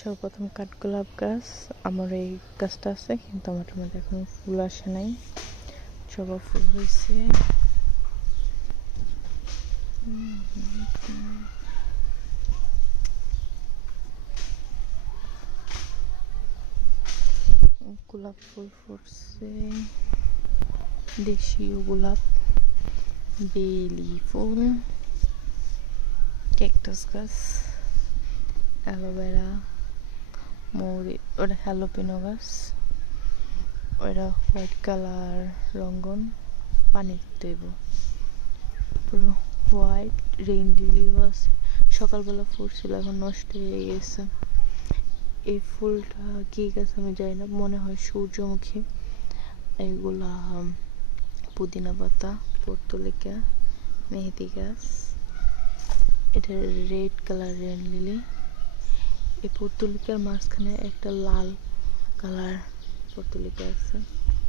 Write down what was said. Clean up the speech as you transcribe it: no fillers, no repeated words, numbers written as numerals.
সর্বপ্রথম কাঠগোলাপ গাছ, আমার এই গাছটা আছে কিন্তু আমার মধ্যে এখন ফুল আসে নাই, জবা ফুল হয়েছে। গোলাপ ফুল ফুটছে, দেশীয় গোলাপ, বেলি ফুল, ক্যাকটাস গাছ, অ্যালোভেরা, মৌরি, ওটা হ্যালোপিনো গাছ, ওটা হোয়াইট কালার রঙ্গন, পানি দিতে হইব। পুরো হোয়াইট রেইন লিলিও আছে, সকালবেলা ফুটছিল, এখন নষ্ট হয়ে গেছে। এই ফুলটা কি গাছ আমি জানি না, মনে হয় সূর্যমুখী। এগুলা পুদিনা পাতা, পর্তুলিকা, মেহেদি গাছ, এটা রেড কালার রেন লিলি। এই পর্তুলিকার মাঝখানে একটা লাল কালার পর্তুলিকা আছে।